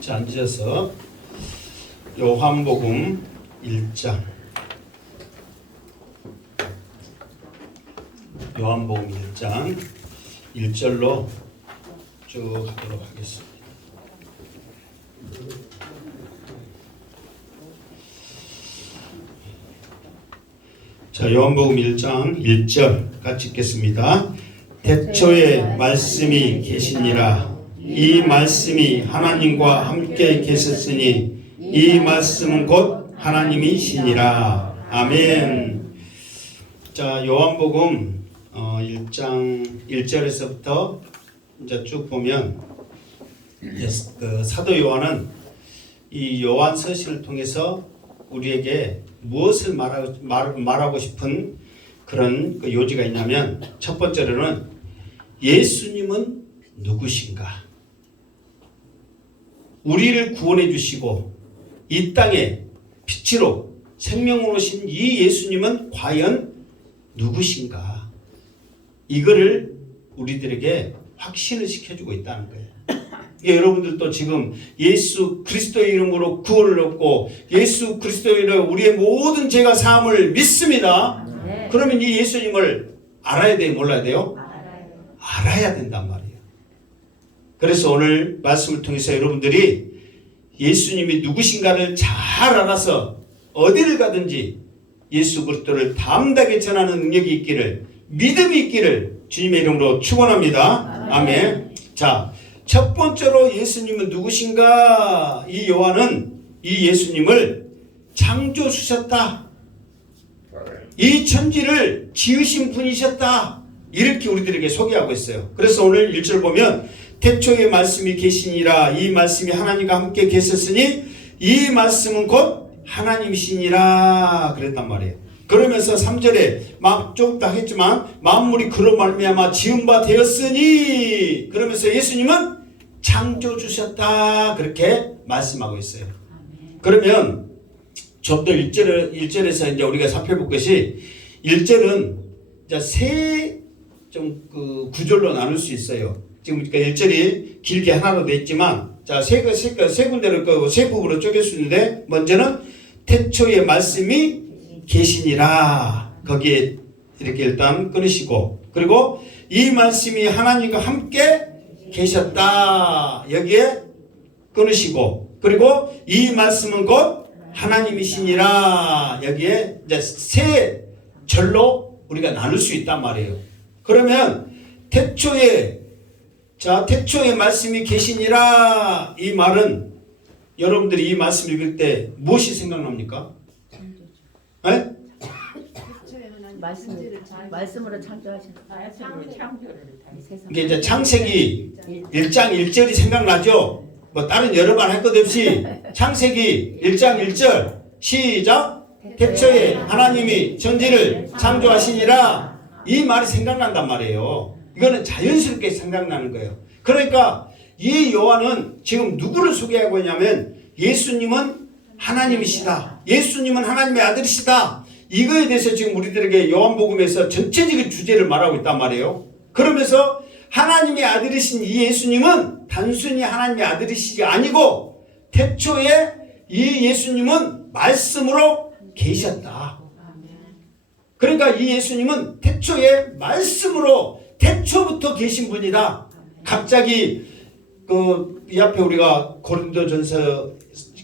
자, 앉으셔서 요한복음 1장 요한복음 1장 1절로 쭉 가도록 하겠습니다. 자, 요한복음 1장 1절 같이 읽겠습니다. 태초에 말씀이 계시니라. 이 말씀이 하나님과 함께 계셨으니 이 말씀은 곧 하나님이시니라. 아멘. 자, 요한복음 1장 1절에서부터 이제 쭉 보면 그 사도 요한은 이 요한 서신을 통해서 우리에게 무엇을 말하고 싶은 그런 그 요지가 있냐면, 첫 번째로는 예수님은 누구신가? 우리를 구원해 주시고 이 땅에 빛으로 생명으로 오신 이 예수님은 과연 누구신가? 이거를 우리들에게 확신을 시켜주고 있다는 거예요. 여러분들도 지금 예수 그리스도의 이름으로 구원을 얻고 예수 그리스도의 이름으로 우리의 모든 죄가 사함을 믿습니다. 네. 그러면 이 예수님을 알아야 돼요? 몰라야 돼요? 알아야 된단 말이에요. 그래서 오늘 말씀을 통해서 여러분들이 예수님이 누구신가를 잘 알아서 어디를 가든지 예수 그리스도를 담대하게 전하는 능력이 있기를, 믿음이 있기를 주님의 이름으로 축원합니다. 아멘. 자, 첫 번째로 예수님은 누구신가? 이 요한은 이 예수님을 창조주셨다. 이 천지를 지으신 분이셨다. 이렇게 우리들에게 소개하고 있어요. 그래서 오늘 1절 보면 태초에 말씀이 계시니라. 이 말씀이 하나님과 함께 계셨으니 이 말씀은 곧 하나님이시니라 그랬단 말이에요. 그러면서 3절에 조금 다 했지만 만물이 그로 말미암아 지은 바 되었으니, 그러면서 예수님은 창조주셨다 그렇게 말씀하고 있어요. 그러면 좀 더 1절에서 이제 우리가 살펴볼 것이, 1절은 이제 그 구절로 나눌 수 있어요. 지금 그러니까 1절이 길게 하나로 되어 있지만, 자, 세 군데로 세 부분으로 쪼갤 수 있는데, 먼저는 태초에 말씀이 계시니라. 거기에 이렇게 일단 끊으시고, 그리고 이 말씀이 하나님과 함께 계셨다. 여기에 끊으시고, 그리고 이 말씀은 곧 하나님이시니라. 여기에 이제 세 절로 우리가 나눌 수 있단 말이에요. 그러면 태초에 말씀이 계시니라. 이 말은 여러분들이 이 말씀 읽을 때 무엇이 생각납니까? 네? 말씀으로 창조하신 이게 이제 창세기 1장 1절이 생각나죠? 뭐 다른 여러 말 할 것 없이 창세기 1장 1절 시작. 태초에 하나님이 천지를 창조하시니라. 이 말이 생각난단 말이에요. 이거는 자연스럽게 생각나는 거예요. 그러니까 이 요한은 지금 누구를 소개하고 있냐면, 예수님은 하나님이시다. 예수님은 하나님의 아들이시다. 이거에 대해서 지금 우리들에게 요한복음에서 전체적인 주제를 말하고 있단 말이에요. 그러면서 하나님의 아들이신 이 예수님은 단순히 하나님의 아들이시지 아니고 태초에 이 예수님은 말씀으로 계셨다. 그러니까 이 예수님은 태초에 말씀으로 태초부터 계신 분이다. 갑자기 이 앞에 우리가 고린도전서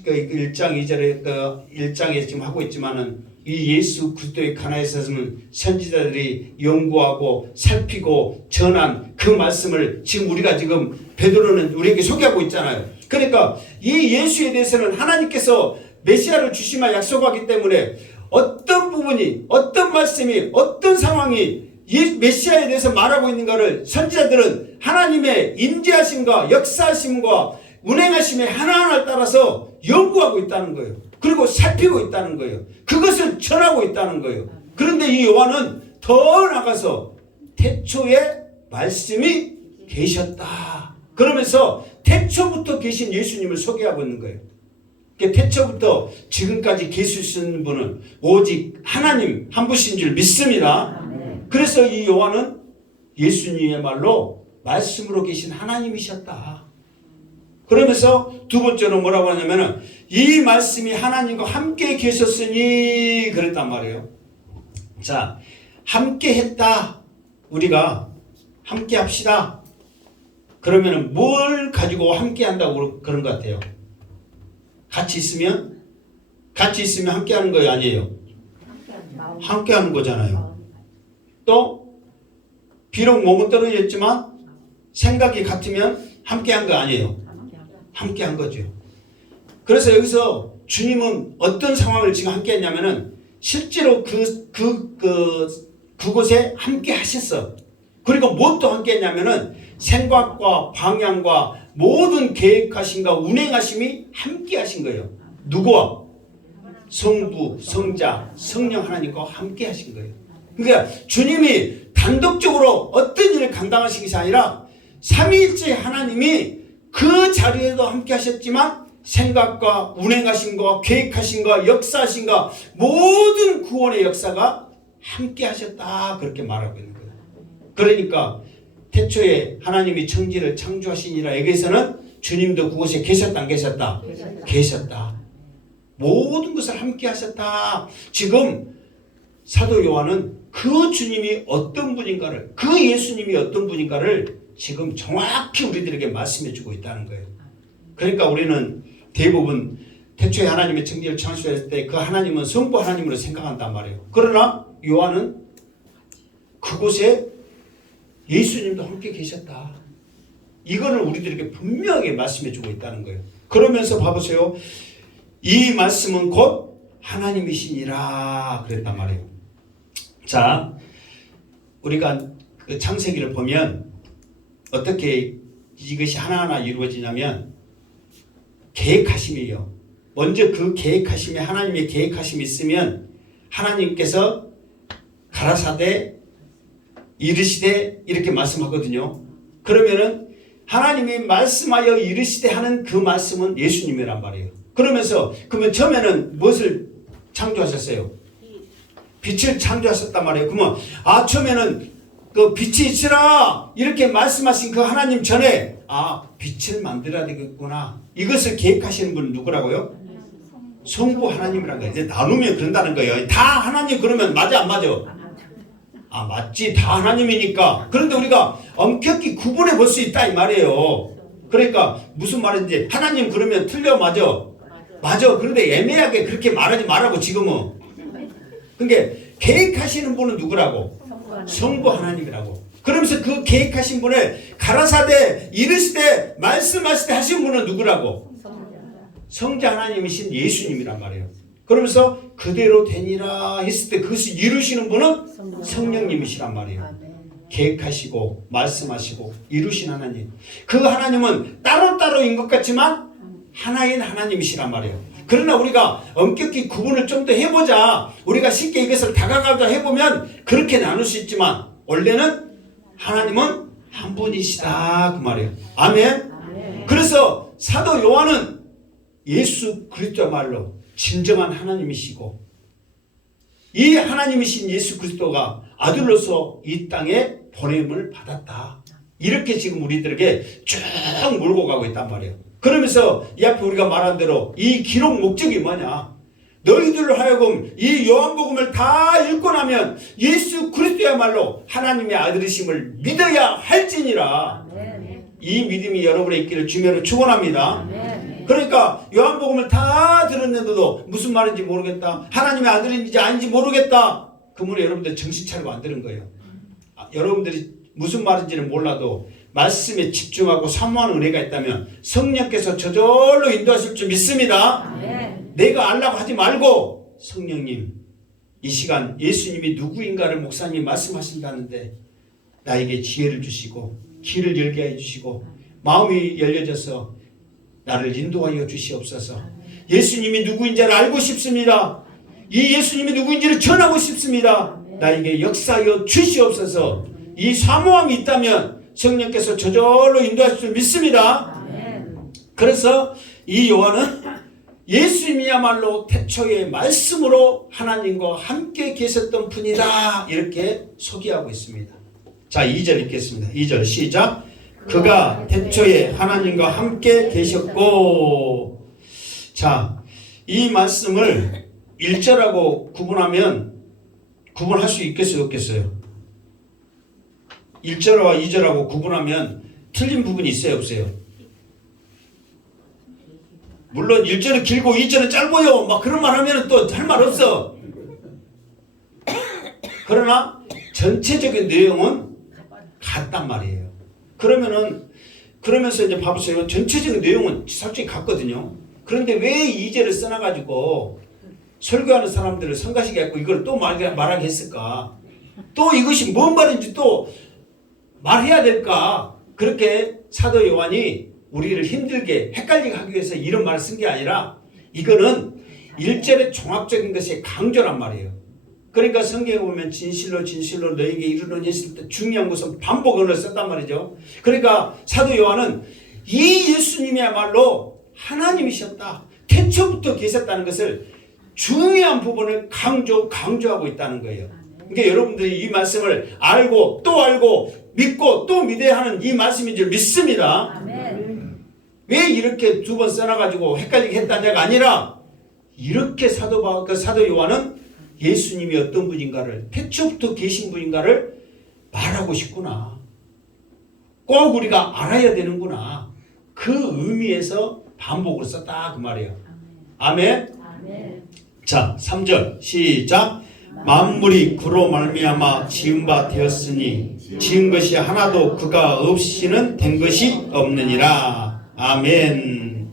1장 2절에 1장에 지금 하고 있지만은, 이 예수 그리스도의 가나에서는 선지자들이 연구하고 살피고 전한 그 말씀을 지금 우리가 지금 베드로는 우리에게 소개하고 있잖아요. 그러니까 이 예수에 대해서는 하나님께서 메시아를 주시마 약속하기 때문에 어떤 부분이, 어떤 말씀이, 어떤 상황이 메시아에 대해서 말하고 있는가를 선지자들은 하나님의 임재하심과 역사하심과 운행하심의 하나하나를 따라서 연구하고 있다는 거예요. 그리고 살피고 있다는 거예요. 그것을 전하고 있다는 거예요. 그런데 이 요한은 더 나가서 태초에 말씀이 계셨다. 그러면서 태초부터 계신 예수님을 소개하고 있는 거예요. 태초부터 지금까지 계시는 분은 오직 하나님 한 분이신 줄 믿습니다. 그래서 이 요한은 예수님의 말로 말씀으로 계신 하나님이셨다. 그러면서 두 번째로 뭐라고 하냐면은 이 말씀이 하나님과 함께 계셨으니 그랬단 말이에요. 자, 함께 했다. 우리가 함께 합시다. 그러면은 뭘 가지고 함께 한다고 그런 것 같아요. 같이 있으면 함께 하는 거예요, 아니에요? 함께 하는 거잖아요. 또 비록 몸은 떨어졌지만 생각이 같으면 함께 한 거 아니에요? 함께 한 거죠. 그래서 여기서 주님은 어떤 상황을 지금 함께 했냐면은 실제로 그곳에 함께 하셨어. 그리고 무엇도 함께 했냐면은 생각과 방향과 모든 계획하심과 운행하심이 함께 하신 거예요. 누구와? 성부, 성자, 성령 하나님과 함께 하신 거예요. 그러니까 주님이 단독적으로 어떤 일을 감당하신 것이 아니라 삼위일체 하나님이 그 자리에도 함께 하셨지만 생각과 운행하신과 계획하신과 역사하신과 모든 구원의 역사가 함께 하셨다 그렇게 말하고 있는 거예요. 그러니까 태초에 하나님이 천지를 창조하시니라 여기에서는 주님도 그곳에 계셨다 안 계셨다? 계셨다. 모든 것을 함께 하셨다. 지금 사도 요한은 그 주님이 어떤 분인가를, 그 예수님이 어떤 분인가를 지금 정확히 우리들에게 말씀해 주고 있다는 거예요. 그러니까 우리는 대부분 태초에 하나님의 천지를 창조했을 때 그 하나님은 성부 하나님으로 생각한단 말이에요. 그러나 요한은 그곳에 예수님도 함께 계셨다. 이거를 우리들에게 분명하게 말씀해 주고 있다는 거예요. 그러면서 봐보세요. 이 말씀은 곧 하나님이시니라 그랬단 말이에요. 자, 우리가 그 창세기를 보면 어떻게 이것이 하나하나 이루어지냐면 계획하심이에요. 먼저 그 계획하심에 하나님의 계획하심이 있으면 하나님께서 가라사대 이르시되 이렇게 말씀하거든요. 그러면은 하나님이 말씀하여 이르시되 하는 그 말씀은 예수님이란 말이에요. 그러면서 그러면 처음에는 무엇을 창조하셨어요? 빛을 창조하셨단 말이에요. 그러면 처음에는 그 빛이 있으라 이렇게 말씀하신 그 하나님 전에 빛을 만들어야 되겠구나. 이것을 계획하시는 분은 누구라고요? 성부 하나님이란 거예요. 이제 나누면 그런다는 거예요. 다 하나님 그러면 맞아 안 맞아? 맞지. 다 하나님이니까. 그런데 우리가 엄격히 구분해 볼 수 있다 이 말이에요. 그러니까 무슨 말인지 하나님 그러면 틀려 맞아? 맞아. 그런데 애매하게 그렇게 말하지 말라고 지금은. 그러니까 계획하시는 분은 누구라고? 성부 하나님이라고. 그러면서 그 계획하신 분을 가라사대 이르시되 말씀하시되 하신 분은 누구라고? 성자 하나님이신 예수님이란 말이에요. 그러면서 그대로 되니라 했을 때 그것을 이루시는 분은 성령님이시란 말이에요. 계획하시고 말씀하시고 이루신 하나님. 그 하나님은 따로따로인 것 같지만 하나인 하나님이시란 말이에요. 그러나 우리가 엄격히 구분을 좀 더 해보자. 우리가 쉽게 이것을 다가가자 해보면 그렇게 나눌 수 있지만 원래는 하나님은 한 분이시다 그 말이에요. 아멘. 그래서 사도 요한은 예수 그리스도야말로 진정한 하나님이시고 이 하나님이신 예수 그리스도가 아들로서 이 땅에 보냄을 받았다. 이렇게 지금 우리들에게 쭉 몰고 가고 있단 말이에요. 그러면서 이 앞에 우리가 말한 대로 이 기록 목적이 뭐냐? 너희들로 하여금 이 요한복음을 다 읽고 나면 예수 그리스도야말로 하나님의 아들이심을 믿어야 할지니라. 이 믿음이 여러분의 있기를 주님으로 축원합니다. 그러니까 요한복음을 다 들었는데도 무슨 말인지 모르겠다. 하나님의 아들인지 아닌지 모르겠다. 그러면 여러분들 정신 차리고 안 되는 거예요. 여러분들이 무슨 말인지는 몰라도 말씀에 집중하고 사모하는 은혜가 있다면 성령께서 저절로 인도하실 줄 믿습니다. 내가 알라고 하지 말고 성령님 이 시간 예수님이 누구인가를 목사님이 말씀하신다는데 나에게 지혜를 주시고 길을 열게 해주시고 마음이 열려져서 나를 인도하여 주시옵소서. 예수님이 누구인지를 알고 싶습니다. 이 예수님이 누구인지를 전하고 싶습니다. 나에게 역사하여 주시옵소서. 이 사모함이 있다면 성령께서 저절로 인도하실 줄 믿습니다. 그래서 이 요한은 예수님이야말로 태초의 말씀으로 하나님과 함께 계셨던 분이다 이렇게 소개하고 있습니다. 자 2절 읽겠습니다. 2절 시작. 그가 태초에 하나님과 함께 계셨고. 자, 이 말씀을 1절하고 구분할 수 있겠어요, 없겠어요? 1절과 2절하고 구분하면 틀린 부분이 있어요, 없어요? 물론 1절은 길고 2절은 짧아요. 막 그런 말 하면 또 할 말 없어. 그러나 전체적인 내용은 같단 말이에요. 그러면서 이제 봐보세요. 전체적인 내용은 솔직히 같거든요. 그런데 왜 2절을 써놔가지고 설교하는 사람들을 성가시게 했고 이걸 또 말하게 했을까? 또 이것이 뭔 말인지 또 말해야 될까? 그렇게 사도 요한이 우리를 힘들게 헷갈리게 하기 위해서 이런 말을 쓴 게 아니라 이거는 1절의 종합적인 것의 강조란 말이에요. 그러니까 성경에 보면 진실로 진실로 너에게 이르노니 했을 때 중요한 것은 반복어를 썼단 말이죠. 그러니까 사도 요한은 이 예수님이야말로 하나님이셨다. 태초부터 계셨다는 것을 중요한 부분을 강조하고 있다는 거예요. 그러니까 여러분들이 이 말씀을 알고 또 알고 믿고 또 믿어야 하는 이 말씀인 줄 믿습니다. 아멘. 왜 이렇게 두 번 써놔가지고 헷갈리게 했다냐가 아니라 이렇게 사도 요한은 예수님이 어떤 분인가를 태초부터 계신 분인가를 말하고 싶구나. 꼭 우리가 알아야 되는구나. 그 의미에서 반복을 썼다 그 말이에요. 아멘. 아멘. 자, 3절 시작. 만물이 그로 말미암아 지은 바 되었으니 지은 것이 하나도 그가 없이는 된 것이 없느니라. 아멘.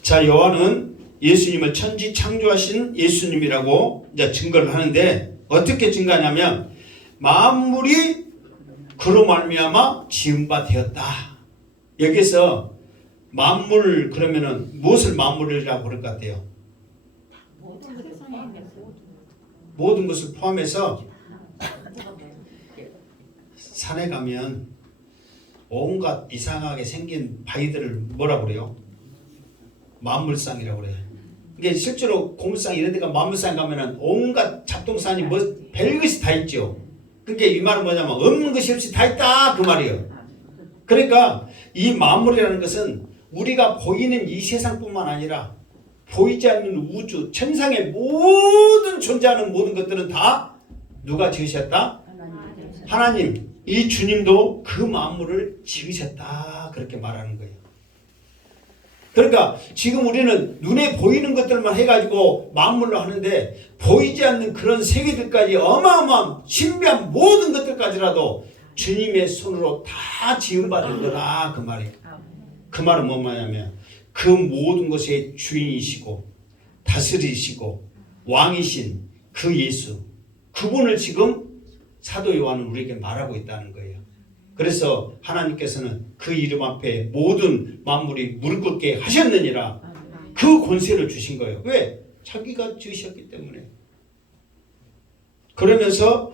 자, 요한은 예수님을 천지 창조하신 예수님이라고 이제 증거를 하는데 어떻게 증거하냐면 만물이 그로 말미암아 지은 바 되었다. 여기서 만물 그러면은 무엇을 만물이라고 그럴 것 같아요? 모든 것을 포함해서 산에 가면 온갖 이상하게 생긴 바위들을 뭐라고 그래요? 만물상이라고 그래요. 이게 실제로 고물상 이런 데가 만물상 가면은 온갖 잡동산이 뭐 별것이 다 있죠. 그러니까 이 말은 뭐냐면 없는 것이 없이 다 있다 그 말이에요. 그러니까 이 만물이라는 것은 우리가 보이는 이 세상뿐만 아니라 보이지 않는 우주, 천상의 모든 존재하는 모든 것들은 다 누가 지으셨다? 하나님. 이 주님도 그 만물을 지으셨다 그렇게 말하는 거예요. 그러니까 지금 우리는 눈에 보이는 것들만 해가지고 만물로 하는데 보이지 않는 그런 세계들까지 어마어마한 신비한 모든 것들까지라도 주님의 손으로 다 지음받은 거다 그 말이에요. 그 말은 뭔 말이냐면 그 모든 것의 주인이시고 다스리시고 왕이신 그 예수 그분을 지금 사도 요한은 우리에게 말하고 있다는 거예요. 그래서 하나님께서는 그 이름 앞에 모든 만물이 무릎 꿇게 하셨느니라 그 권세를 주신 거예요. 왜? 자기가 지으셨기 때문에. 그러면서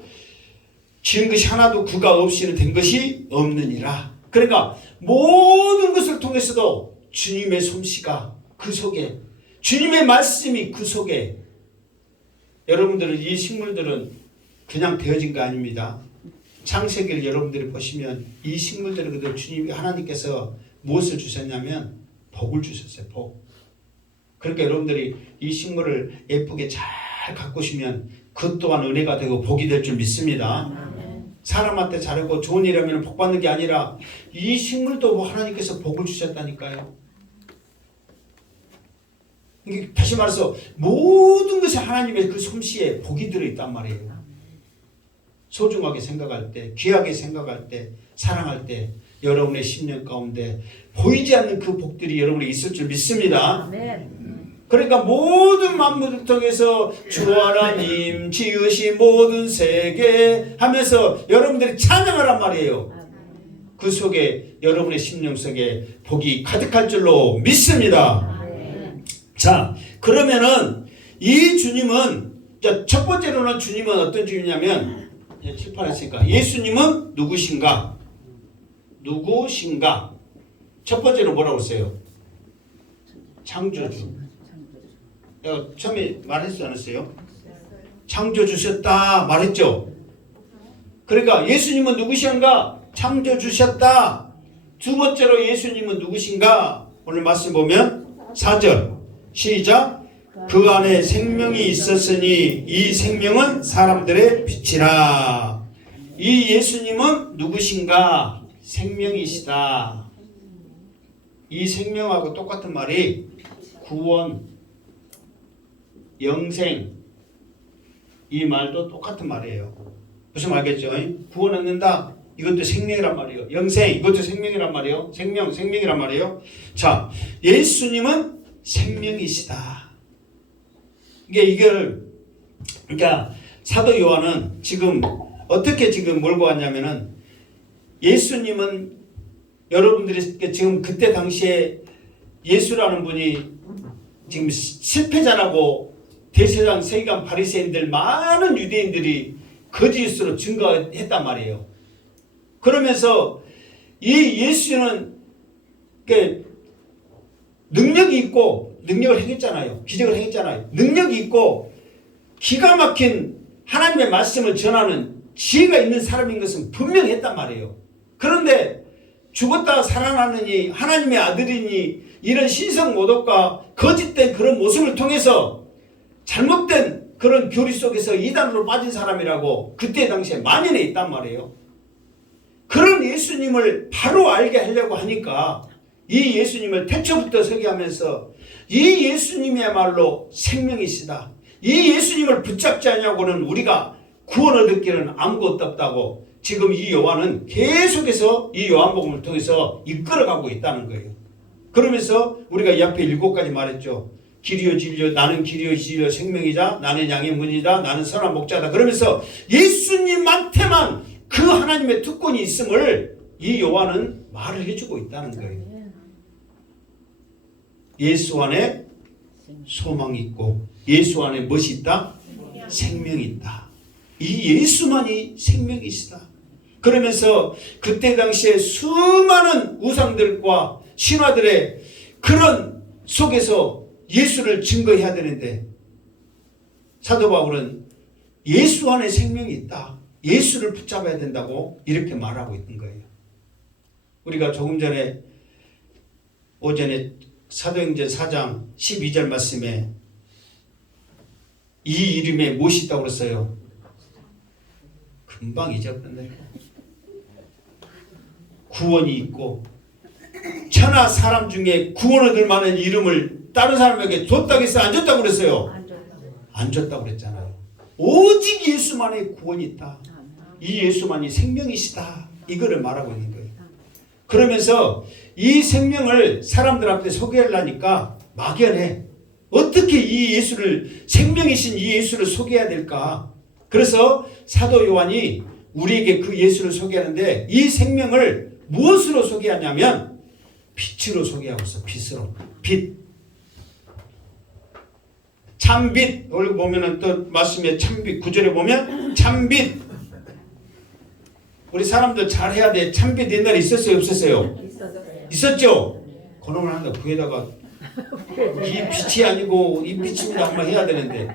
지은 것이 하나도 그가 없이는 된 것이 없느니라. 그러니까 모든 것을 통해서도 주님의 솜씨가 그 속에 주님의 말씀이 그 속에 여러분들은 이 식물들은 그냥 되어진 거 아닙니다. 창세기를 여러분들이 보시면 이 식물들은 그대로 주님이 하나님께서 무엇을 주셨냐면 복을 주셨어요. 복. 그러니까 여러분들이 이 식물을 예쁘게 잘 가꾸시면 그 또한 은혜가 되고 복이 될 줄 믿습니다. 사람한테 잘하고 좋은 일 하면 복 받는 게 아니라 이 식물도 하나님께서 복을 주셨다니까요. 다시 말해서 모든 것이 하나님의 그 솜씨에 복이 들어있단 말이에요. 소중하게 생각할 때, 귀하게 생각할 때, 사랑할 때 여러분의 심령 가운데 보이지 않는 그 복들이 여러분에게 있을 줄 믿습니다. 그러니까 모든 만물을 통해서 주 하나님 지으신 모든 세계 하면서 여러분들이 찬양하란 말이에요. 그 속에 여러분의 심령 속에 복이 가득할 줄로 믿습니다. 자, 그러면은 이 주님은 첫 번째로는 주님은 어떤 주님이냐면 7, 8 했으니까 예수님은 누구신가? 누구신가? 첫 번째로 뭐라고 했어요? 창조주. 처음에 말했지 않았어요? 창조주셨다 말했죠? 그러니까 예수님은 누구신가? 창조주셨다. 두 번째로 예수님은 누구신가? 오늘 말씀 보면 4절 시작. 그 안에 생명이 있었으니 이 생명은 사람들의 빛이라. 이 예수님은 누구신가? 생명이시다. 이 생명하고 똑같은 말이 구원, 영생, 이 말도 똑같은 말이에요. 무슨 말겠죠? 구원 얻는다, 이것도 생명이란 말이에요. 영생, 이것도 생명이란 말이에요. 생명이란 말이에요. 자, 예수님은 생명이시다. 그러니까 사도 요한은 지금 어떻게 지금 몰고 왔냐면은, 예수님은 여러분들이 지금 그때 당시에 예수라는 분이 지금 실패자라고 대제사장, 세리관, 바리새인들, 많은 유대인들이 거짓으로 증거했단 말이에요. 그러면서 이 예수는 능력이 있고, 능력을 행했잖아요. 기적을 행했잖아요. 능력이 있고 기가 막힌 하나님의 말씀을 전하는 지혜가 있는 사람인 것은 분명했단 말이에요. 그런데 죽었다가 살아나느니 하나님의 아들이니 이런 신성모독과 거짓된 그런 모습을 통해서 잘못된 그런 교리 속에서 이단으로 빠진 사람이라고 그때 당시에 만연해 있단 말이에요. 그런 예수님을 바로 알게 하려고 하니까 이 예수님을 태초부터 소개하면서 이 예수님이야말로 생명이시다. 이 예수님을 붙잡지 않냐고는 우리가 구원 얻을 길은 아무것도 없다고 지금 이 요한은 계속해서 이 요한복음을 통해서 이끌어가고 있다는 거예요. 그러면서 우리가 이 앞에 7가지 말했죠. 길이요 진리요, 나는 길이요 진리요 생명이자, 나는 양의 문이다, 나는 선한 목자다. 그러면서 예수님한테만 그 하나님의 특권이 있음을 이 요한은 말을 해주고 있다는 거예요. 예수 안에 소망이 있고 예수 안에 무엇이 있다? 생명이 있다. 이 예수만이 생명이시다. 그러면서 그때 당시에 수많은 우상들과 신화들의 그런 속에서 예수를 증거해야 되는데, 사도 바울은 예수 안에 생명이 있다, 예수를 붙잡아야 된다고 이렇게 말하고 있는 거예요. 우리가 조금 전에 오전에 사도행전 4장 12절 말씀에 이 이름에 무엇이 있다고 그랬어요? 금방 잊어버렸네. 구원이 있고, 천하 사람 중에 구원 얻을 만한 이름을 다른 사람에게 줬다고 했어요? 안 줬다고 그랬어요? 안 줬다고 그랬잖아요. 오직 예수만의 구원이 있다. 이 예수만이 생명이시다. 이거를 말하고 있는 거예요. 그러면서 이 생명을 사람들 앞에 소개하려니까 막연해. 어떻게 이 예수를, 생명이신 이 예수를 소개해야 될까? 그래서 사도 요한이 우리에게 그 예수를 소개하는데, 이 생명을 무엇으로 소개하냐면 빛으로 소개하고 있어. 빛으로. 빛. 참빛. 여기 보면은 또 말씀에 참빛, 9절에 보면 참빛. 우리 사람들 잘해야 돼. 참빛 옛날에 있었어요? 없었어요? 있었죠? 그놈을 한다. 그에다가 이 빛이 아니고 이 빛입니다 한번 해야 되는데.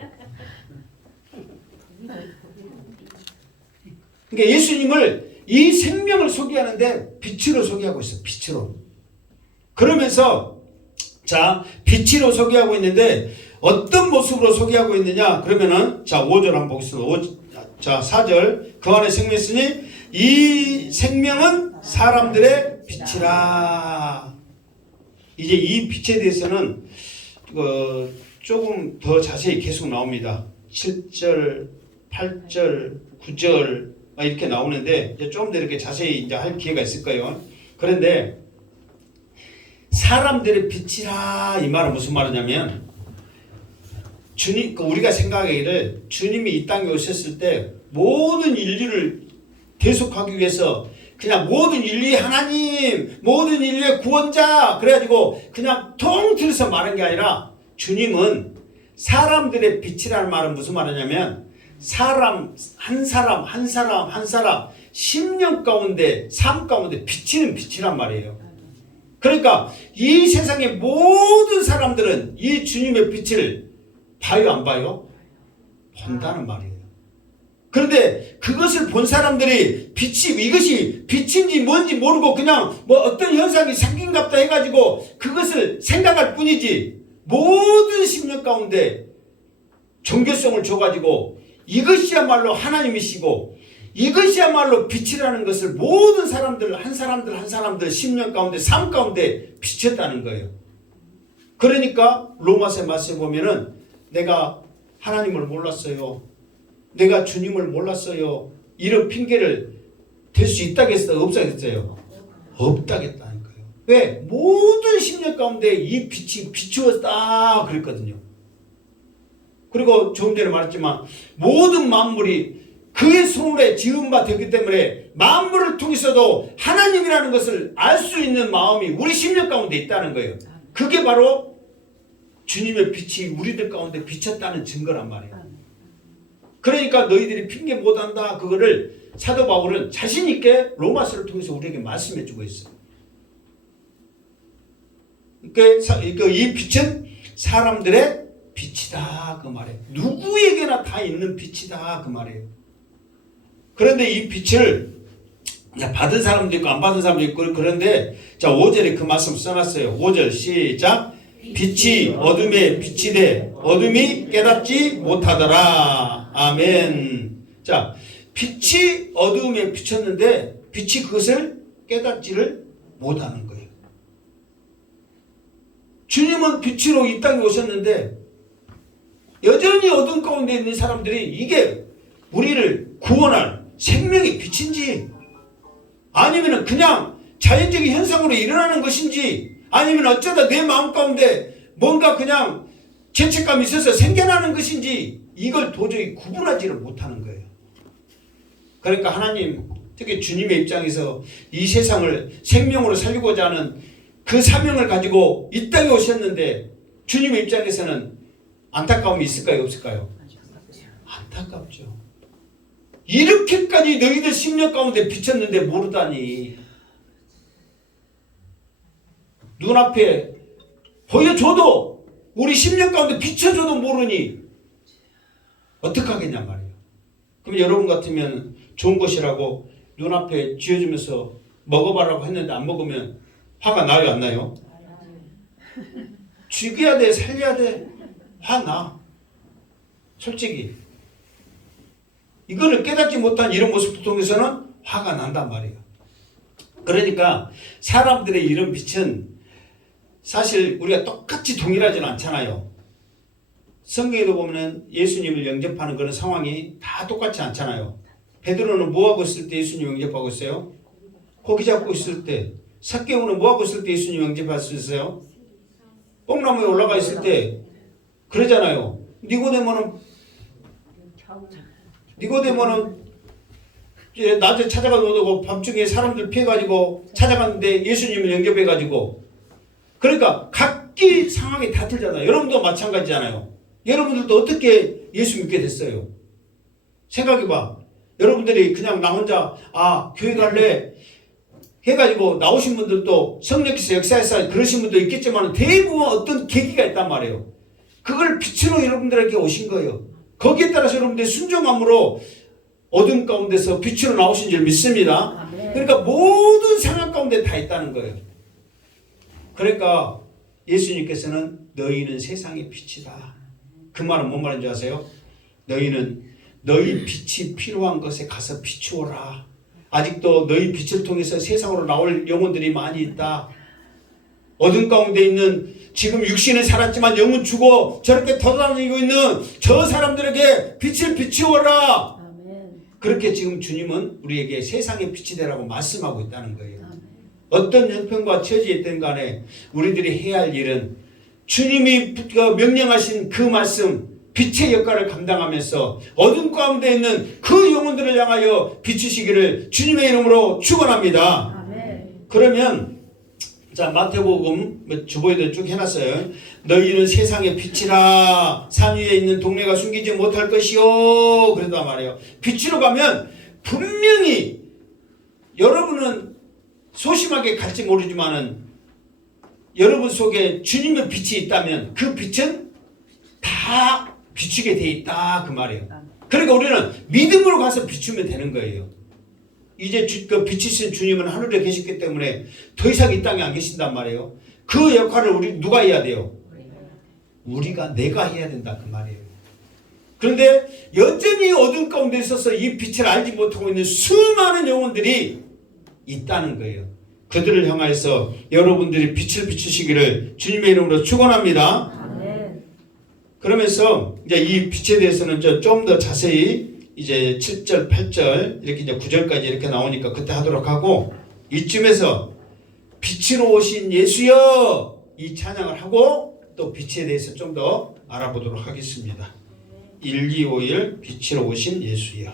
그러니까 예수님을, 이 생명을 소개하는데 빛으로 소개하고 있어요. 빛으로. 그러면서 자, 빛으로 소개하고 있는데 어떤 모습으로 소개하고 있느냐? 그러면은 자, 5절 한번 보겠습니다. 자, 4절. 그 안에 생명이 있으니 이 생명은 사람들의 빛이라. 이제 이 빛에 대해서는 조금 더 자세히 계속 나옵니다. 7절, 8절, 9절 이렇게 나오는데 이제 좀 더 이렇게 자세히 이제 할 기회가 있을 거예요. 그런데 사람들의 빛이라, 이 말은 무슨 말이냐면, 주님, 우리가 생각하기를 주님이 이 땅에 오셨을 때 모든 인류를 대속하기 위해서 그냥 모든 인류의 하나님, 모든 인류의 구원자 그래가지고 그냥 통틀어서 말한 게 아니라, 주님은 사람들의 빛이라는 말은 무슨 말이냐면, 사람 한 사람 한 사람 한 사람 심령 가운데, 삶 가운데 비치는 빛이란 말이에요. 그러니까 이 세상의 모든 사람들은 이 주님의 빛을 봐요, 안 봐요? 본다는 말이에요. 그런데 그것을 본 사람들이 빛이 이것이 빛인지 뭔지 모르고 그냥 뭐 어떤 현상이 생긴갑다 해가지고 그것을 생각할 뿐이지 모든 심령 가운데 종교성을 줘가지고 이것이야말로 하나님이시고 이것이야말로 빛이라는 것을 모든 사람들 한 사람들 심령 가운데 삶 가운데 비쳤다는 거예요. 그러니까 로마서 말씀에 보면은 내가 하나님을 몰랐어요. 내가 주님을 몰랐어요. 이런 핑계를 댈 수 있다겠어요? 없다겠어요? 없다겠다는 거예요. 왜? 모든 심령 가운데 이 빛이 비추었다 그랬거든요. 그리고 조금 전에 말했지만 모든 만물이 그의 손에 지은 바 되기 때문에 만물을 통해서도 하나님이라는 것을 알 수 있는 마음이 우리 심령 가운데 있다는 거예요. 그게 바로 주님의 빛이 우리들 가운데 비쳤다는 증거란 말이에요. 그러니까 너희들이 핑계 못한다 그거를 사도 바울은 자신 있게 로마서를 통해서 우리에게 말씀해 주고 있어요. 그러니까 이 빛은 사람들의 빛이다 그 말이에요. 누구에게나 다 있는 빛이다 그 말이에요. 그런데 이 빛을 받은 사람도 있고 안 받은 사람도 있고 그런데 자 5절에 그 말씀 써놨어요. 5절 시작. 빛이 어둠에 빛이 돼 어둠이 깨닫지 못하더라. 아멘. 자, 빛이 어둠에 비쳤는데 빛이 그것을 깨닫지를 못하는 거예요. 주님은 빛으로 이 땅에 오셨는데 여전히 어둠 가운데 있는 사람들이 이게 우리를 구원할 생명의 빛인지 아니면 그냥 자연적인 현상으로 일어나는 것인지 아니면 어쩌다 내 마음 가운데 뭔가 그냥 죄책감이 있어서 생겨나는 것인지 이걸 도저히 구분하지를 못하는 거예요. 그러니까 하나님 특히 주님의 입장에서 이 세상을 생명으로 살리고자 하는 그 사명을 가지고 이 땅에 오셨는데 주님의 입장에서는 안타까움이 있을까요? 없을까요? 안타깝죠. 이렇게까지 너희들 심령 가운데 비쳤는데 모르다니. 눈앞에 보여줘도 우리 심령 가운데 비춰줘도 모르니 어떡하겠냐 말이에요. 그럼 여러분 같으면 좋은 것이라고 눈앞에 쥐어주면서 먹어봐라고 했는데 안 먹으면 화가 나요 안 나요? 죽여야 돼 살려야 돼 화나. 솔직히 이거를 깨닫지 못한 이런 모습을 통해서는 화가 난단 말이에요. 그러니까 사람들의 이런 빛은 사실 우리가 똑같이 동일하지는 않잖아요. 성경에도 보면 예수님을 영접하는 그런 상황이 다 똑같지 않잖아요. 베드로는 뭐하고 있을 때 예수님 영접하고 있어요? 고기 잡고 있을 때. 삭개오는 뭐하고 있을 때 예수님 영접할 수 있어요? 뽕나무에 올라가 있을 때 그러잖아요. 니고데모는 낮에 찾아가고 밤중에 사람들 피해가지고 찾아갔는데 예수님을 영접해가지고 그러니까 각기 상황이 다 틀잖아요. 여러분도 마찬가지잖아요. 여러분들도 어떻게 예수 믿게 됐어요? 생각해봐. 여러분들이 그냥 나 혼자 교회 갈래 해가지고 나오신 분들도 성령께서 역사에서 그러신 분도 있겠지만 대부분 어떤 계기가 있단 말이에요. 그걸 빛으로 여러분들에게 오신 거예요. 거기에 따라서 여러분들이 순종함으로 어둠 가운데서 빛으로 나오신 줄 믿습니다. 그러니까 모든 상황 가운데 다 있다는 거예요. 그러니까 예수님께서는 너희는 세상의 빛이다. 그 말은 뭔 말인지 아세요? 너희는 너희 빛이 필요한 것에 가서 비추어라. 아직도 너희 빛을 통해서 세상으로 나올 영혼들이 많이 있다. 어둠 가운데 있는 지금 육신은 살았지만 영은 죽어 저렇게 돌아다니고 있는 저 사람들에게 빛을 비추어라. 아멘. 그렇게 지금 주님은 우리에게 세상의 빛이 되라고 말씀하고 있다는 거예요. 아멘. 어떤 형편과 처지에 있든 간에 우리들이 해야 할 일은 주님이 명령하신 그 말씀 빛의 역할을 감당하면서 어둠 가운데 있는 그 영혼들을 향하여 비추시기를 주님의 이름으로 축원합니다. 아멘. 그러면 자 마태복음 주보에도 쭉 해놨어요. 너희는 세상의 빛이라 산 위에 있는 동네가 숨기지 못할 것이요 그러단 말이에요. 빛으로 가면 분명히 여러분은 소심하게 갈지 모르지만은 여러분 속에 주님의 빛이 있다면 그 빛은 다 비추게 돼 있다 그 말이에요. 그러니까 우리는 믿음으로 가서 비추면 되는 거예요. 이제 그 비치신 주님은 하늘에 계셨기 때문에 더 이상 이 땅에 안 계신단 말이에요. 그 역할을 우리 누가 해야 돼요? 내가 해야 된다 그 말이에요. 그런데 여전히 어둠 가운데 있어서 이 빛을 알지 못하고 있는 수많은 영혼들이 있다는 거예요. 그들을 향하여서 여러분들이 빛을 비추시기를 주님의 이름으로 축원합니다. 그러면서 이제 이 빛에 대해서는 좀 더 자세히 이제 7절, 8절 이렇게 이제 9절까지 이렇게 나오니까 그때 하도록 하고, 이쯤에서 빛으로 오신 예수여 이 찬양을 하고 또 빛에 대해서 좀 더 알아보도록 하겠습니다. 1251 빛으로 오신 예수여.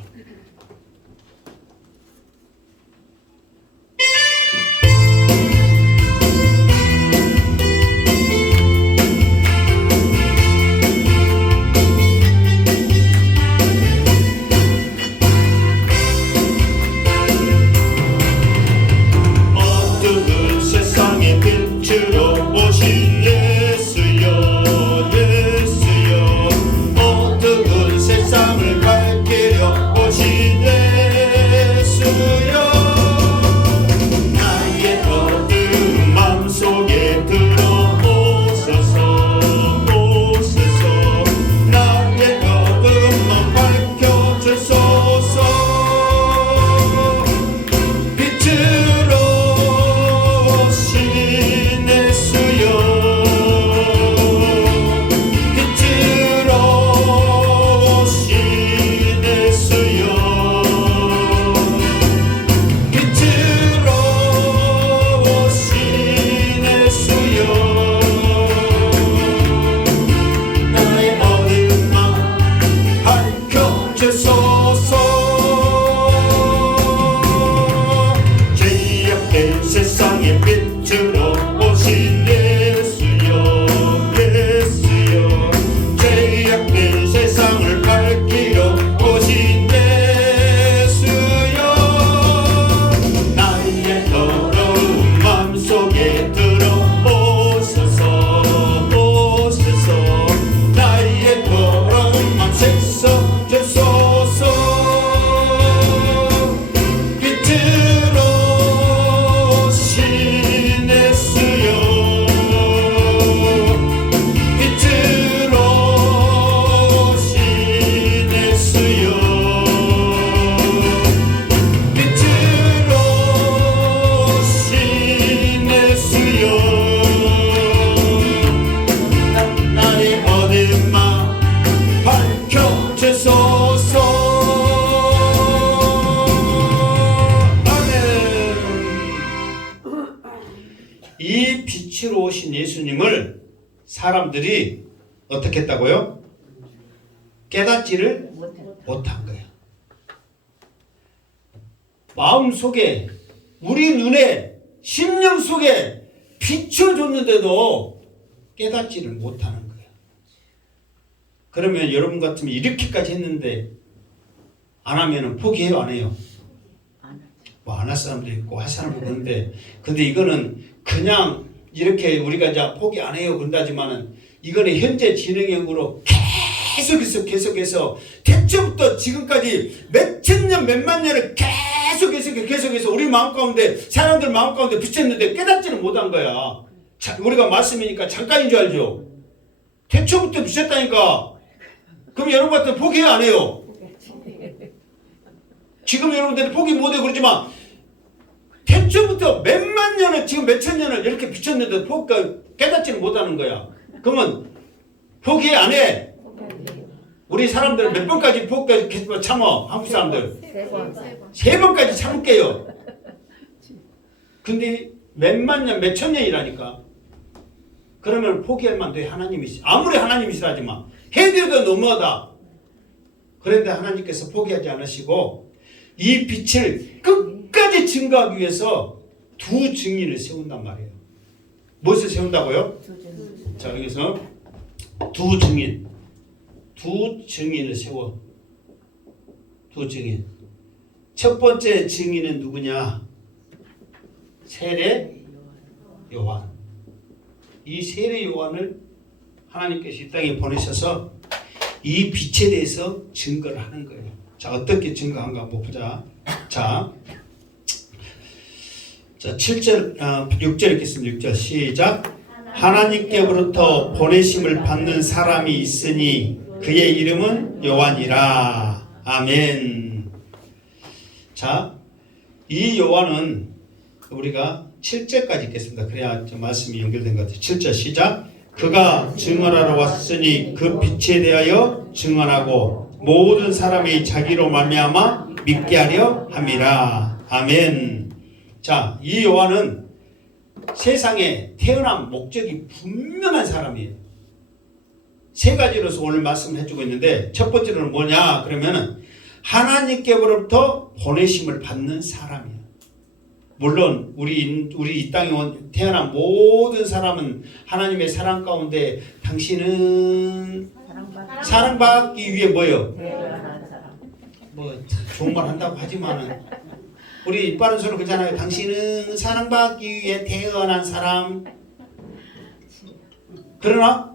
이 빛으로 오신 예수님을 사람들이 어떻게 했다고요? 깨닫지를 못한 거예요. 마음속에, 우리 눈에, 심령 속에 비춰줬는데도 깨닫지를 못하는 거예요. 그러면 여러분 같으면 이렇게까지 했는데 안 하면은 포기해요, 안 해요? 뭐 안 할 사람도 있고 할 사람도 있는데, 근데 이거는 그냥 이렇게 우리가 이제 포기 안 해요 그런다지만은 이거는 현재 진행형으로 계속해서 대체부터 지금까지 몇천 년 몇만 년을 계속해서 우리 마음 가운데, 사람들 마음 가운데 비쳤는데 깨닫지는 못한 거야. 우리가 말씀이니까 잠깐인 줄 알죠? 대초부터 비쳤다니까. 그럼 여러분 같은 포기해요 안 해요? 지금 여러분들이 포기 못해 그러지만 태초부터 몇만 년을, 지금 몇천 년을 이렇게 비쳤는데 깨닫지는 못하는 거야. 그러면 포기 안 해? 우리 사람들은 몇 번까지 포기까지 참아? 한국 사람들 3번까지 참을게요. 근데 몇만 년, 몇천 년이라니까. 그러면 포기할 만돼. 하나님이시, 아무리 하나님이시라지만 해도 너무하다. 그런데 하나님께서 포기하지 않으시고 이 빛을 끝까지 증거하기 위해서 두 증인을 세운단 말이에요. 무엇을 세운다고요? 자, 여기서 두 증인을 세워. 두 증인. 첫 번째 증인은 누구냐? 세례 요한. 이 세례 요한을 하나님께서 이 땅에 보내셔서 이 빛에 대해서 증거를 하는 거예요. 자, 어떻게 증거한가 한번 보자. 자, 7절, 6절 읽겠습니다. 6절 시작. 하나님께로부터 보내심을 받는 사람이 있으니 그의 이름은 요한이라. 아멘. 자, 이 요한은 우리가 7절까지 읽겠습니다. 그래야 좀 말씀이 연결된 것 같아요. 7절 시작. 그가 증언하러 왔으니 그 빛에 대하여 증언하고 모든 사람이 자기로 말미암아 믿게 하려 함이라. 아멘. 자, 이 요한은 세상에 태어난 목적이 분명한 사람이에요. 세 가지로서 오늘 말씀을 해주고 있는데, 첫 번째로는 뭐냐 그러면은 하나님께로부터 보내심을 받는 사람이에요. 물론 우리 이 땅에 태어난 모든 사람은 하나님의 사랑 가운데 당신은 사랑받기 위해 뭐요? 뭐 좋은 말 한다고 하지만은 우리 입 바른 소리 그잖아요. 당신은 사랑받기 위해 태어난 사람. 그러나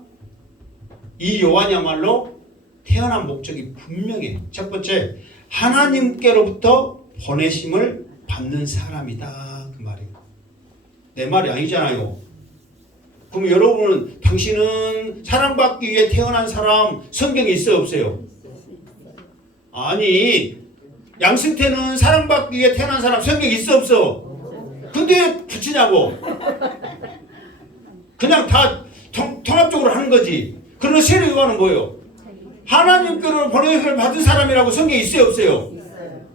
이 요한이야말로 태어난 목적이 분명해. 첫 번째, 하나님께로부터 보내심을 받는 사람이다. 그 말이에요. 내 말이 아니잖아요. 그럼 여러분은 당신은 사랑받기 위해 태어난 사람 성경에 있어요, 없어요? 아니, 양승태는 사랑받기 위해 태어난 사람 성경에 있어, 없어? 근데 붙이냐고. 그냥 다 통합적으로 하는 거지. 그러나 세례 요한은 뭐예요? 하나님께로 보내심을 받은 사람이라고 성경에 있어요, 없어요?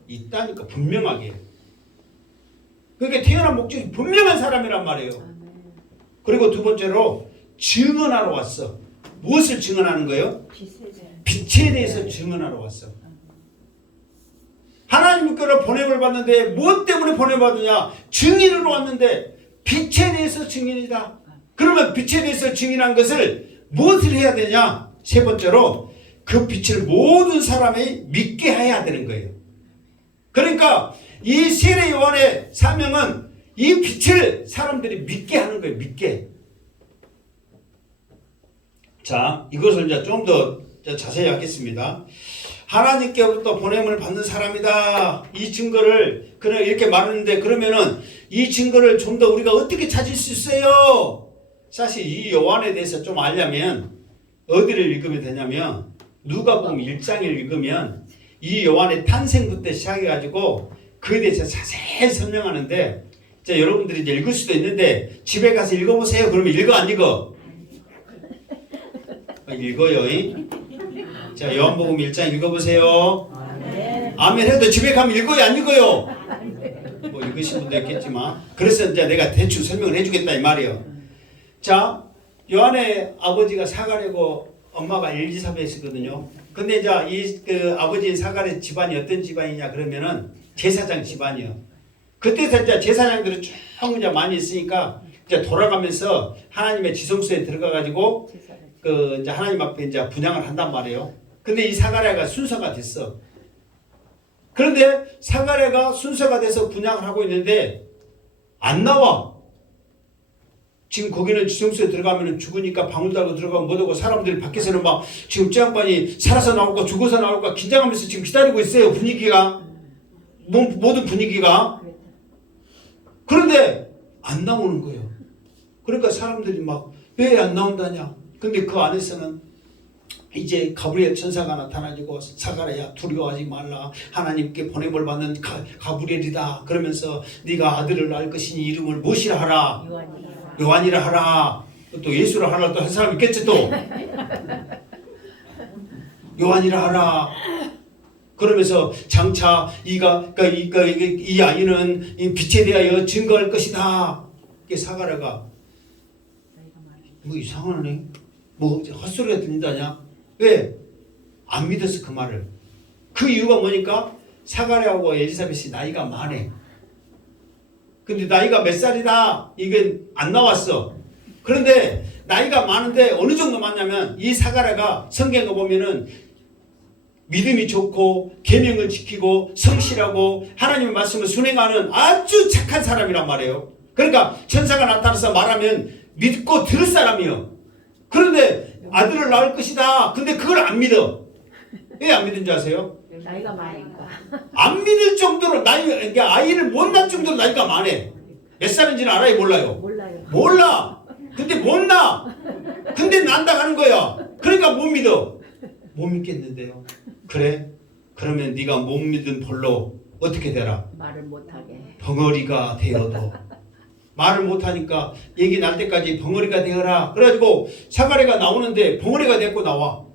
있다니까, 분명하게. 그러니까 태어난 목적이 분명한 사람이란 말이에요. 그리고 두 번째로 증언하러 왔어. 무엇을 증언하는 거예요? 빛에 대해서 증언하러 왔어. 하나님께로 보냄을 받는데 무엇 때문에 보냄을 받느냐? 증인으로 왔는데 빛에 대해서 증인이다. 그러면 빛에 대해서 증인한 것을 무엇을 해야 되냐? 세 번째로 그 빛을 모든 사람이 믿게 해야 되는 거예요. 그러니까 이 세례 요한의 사명은 이 빛을 사람들이 믿게 하는 거예요. 믿게. 자, 이것을 이제 좀 더 자세히 하겠습니다. 하나님께로부터 보냄을 받는 사람이다. 이 증거를 그냥 이렇게 말하는데, 그러면은 이 증거를 좀 더 우리가 어떻게 찾을 수 있어요? 사실 이 요한에 대해서 좀 알려면 어디를 읽으면 되냐면 누가복음 1장을 읽으면 이 요한의 탄생부터 시작해가지고 그에 대해서 자세히 설명하는데, 자, 여러분들이 이제 읽을 수도 있는데 집에 가서 읽어보세요. 그러면 읽어 안 읽어? 읽어요. 자, 요한복음 1장 읽어보세요. 아멘 해도 집에 가면 읽어요, 안 읽어요? 뭐 읽으신 분도 있겠지만, 그래서 이제 내가 대충 설명을 해주겠다 이 말이에요. 자, 요한의 아버지가 사가랴고 엄마가 엘리사벳이거든요. 근데 이제 이 아버지 사가랴 집안이 어떤 집안이냐 그러면은 제사장 집안이요. 그때서 이제 제사장들은 쭉 이제 많이 있으니까 이제 돌아가면서 하나님의 지성소에 들어가가지고 이제 하나님 앞에 이제 분향을 한단 말이에요. 근데 이 사가랴가 순서가 됐어. 그런데 사가랴가 순서가 돼서 분향을 하고 있는데 안 나와. 지금 거기는 지성소에 들어가면 죽으니까 방울 달고 들어가면 못하고 사람들이 밖에서는 막 지금 저 양반이 살아서 나올까 죽어서 나올까 긴장하면서 지금 기다리고 있어요. 분위기가. 모든 분위기가. 그런데 안 나오는 거예요. 그러니까 사람들이 막 왜 안 나온다냐. 근데 그 안에서는 이제 가브리엘 천사가 나타나지고 사가랴야 두려워하지 말라. 하나님께 보냄을 받는 가브리엘이다. 그러면서 네가 아들을 낳을 것이니 이름을 무엇이라 하라. 요한이라 하라. 또 예수라 하라 또 한 사람 있겠지 또. 요한이라 하라. 그러면서 장차 이 아이는 이 빛에 대하여 증거할 것이다. 이게 사가랴가 뭐 이상하네. 뭐 헛소리가 들린다냐? 왜? 안 믿었어 그 말을. 그 이유가 뭐니까 사가랴하고 엘리사벳이 나이가 많아. 근데 나이가 몇 살이다 이게 안 나왔어. 그런데 나이가 많은데 어느 정도 많냐면 이 사가랴가 성경에 보면은 믿음이 좋고 계명을 지키고 성실하고 하나님의 말씀을 순행하는 아주 착한 사람이란 말이에요. 그러니까 천사가 나타나서 말하면 믿고 들을 사람이요. 그런데 아들을 낳을 것이다. 근데 그걸 안 믿어. 왜 안 믿은 줄 아세요? 나이가 많으니까. 안 믿을 정도로 그러니까 아이를 못 낳을 정도로 나이가 많아. 몇 살인지는 알아요, 몰라요? 몰라요. 몰라. 근데 못 낳아. 근데 난다 하는 거야. 그러니까 못 믿어. 못 믿겠는데요. 그래? 그러면 네가 못 믿은 벌로 어떻게 되라? 말을 못하게. 벙어리가 되어도. 말을 못하니까 얘기 날 때까지 벙어리가 되어라. 그래가지고 사가랴가 나오는데 벙어리가 됐고 나와.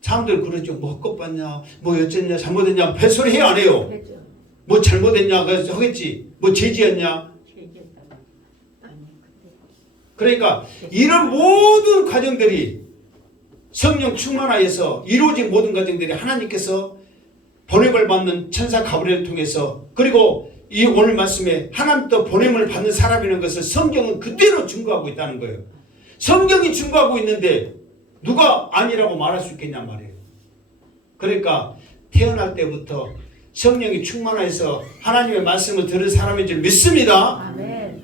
사람들 그러죠. 뭐 헛것봤냐, 뭐 어쨌냐, 잘못했냐, 뱃소리 해야 안 해요. 했죠. 뭐 잘못했냐, 그래서 하겠지. 뭐 죄지었냐. 그러니까 이런 모든 과정들이 성령 충만하여서 이루어진 모든 과정들이 하나님께서 보냄을 받는 천사 가브리엘을 통해서 그리고 이 오늘 말씀에 하나님 또 보냄을 받는 사람이라는 것을 성경은 그대로 증거하고 있다는 거예요. 성경이 증거하고 있는데 누가 아니라고 말할 수 있겠냐 말이에요. 그러니까 태어날 때부터 성령이 충만해서 하나님의 말씀을 들은 사람인 줄 믿습니다. 아멘.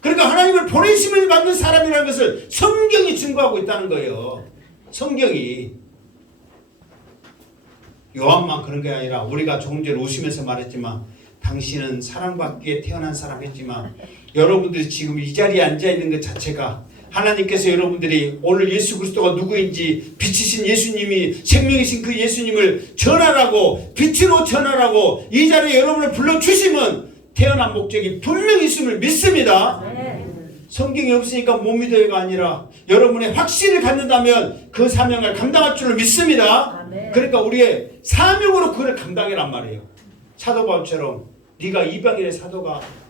그러니까 하나님을 보내심을 받는 사람이라는 것을 성경이 증거하고 있다는 거예요. 성경이. 요한만 그런 게 아니라 우리가 조금 전에 웃으면서 말했지만 당신은 사랑받기에 태어난 사람 했지만 여러분들이 지금 이 자리에 앉아있는 것 자체가 하나님께서 여러분들이 오늘 예수 그리스도가 누구인지 빛이신 예수님이 생명이신 그 예수님을 전하라고 빛으로 전하라고 이 자리에 여러분을 불러주시면 태어난 목적이 분명히 있음을 믿습니다. 성경이 없으니까 못 믿어요가 아니라 여러분의 확신을 갖는다면 그 사명을 감당할 줄을 믿습니다. 아멘. 그러니까 우리의 사명으로 그걸 감당해란 말이에요. 사도 바울처럼 네가 이방인의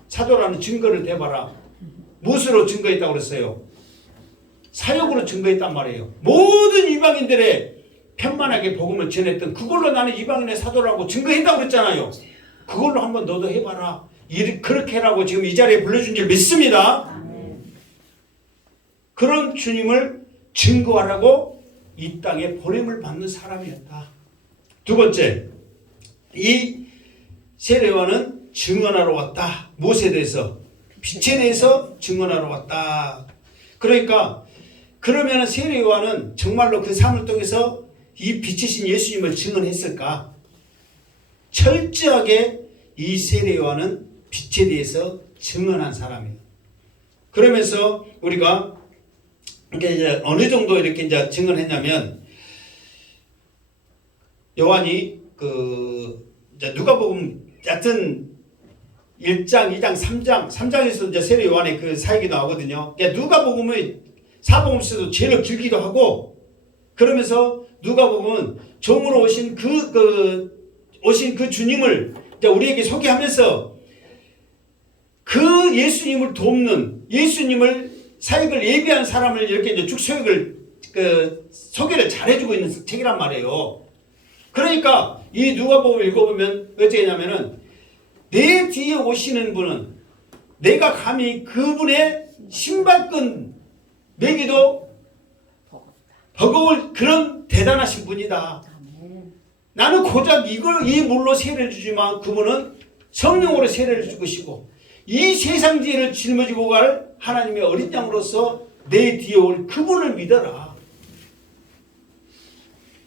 사도라는 증거를 대봐라. 무엇으로 증거했다고 그랬어요? 사역으로 증거했단 말이에요. 모든 이방인들의 편만하게 복음을 전했던 그걸로 나는 이방인의 사도라고 증거했다고 그랬잖아요. 그걸로 한번 너도 해봐라. 그렇게 해라고 지금 이 자리에 불러준 줄 믿습니다. 그런 주님을 증거하라고 이 땅에 보냄을 받는 사람이었다. 두 번째, 이 세례요한은 증언하러 왔다. 무엇에 대해서? 빛에 대해서 증언하러 왔다. 그러니까 그러면 세례요한은 정말로 그 삶을 통해서 이 빛이신 예수님을 증언했을까? 철저하게 이 세례요한은 빛에 대해서 증언한 사람이에요. 그러면서 우리가 이제 어느 정도 이렇게 이제 증언했냐면 요한이 이제 누가복음 같은 1장, 2장, 3장에서 이제 세례 요한의 그 사역이 나오거든요. 그러니까 누가복음의 사복음서도 제일 길기도 하고 그러면서 누가복음은 종으로 오신 그 주님을 이제 우리에게 소개하면서 그 예수님을 돕는 예수님을 사역을 예비한 사람을 이렇게 이제 쭉 소개를 잘해주고 있는 책이란 말이에요. 그러니까 이 누가복음 읽어보면 어떻게 하냐면은 내 뒤에 오시는 분은 내가 감히 그분의 신발끈 매기도 버거울 그런 대단하신 분이다. 나는 고작 이 물로 세례를 주지만 그분은 성령으로 세례를 줄 것이고 이 세상 죄를 짊어지고 갈 하나님의 어린 양으로서 내 뒤에 올 그분을 믿어라.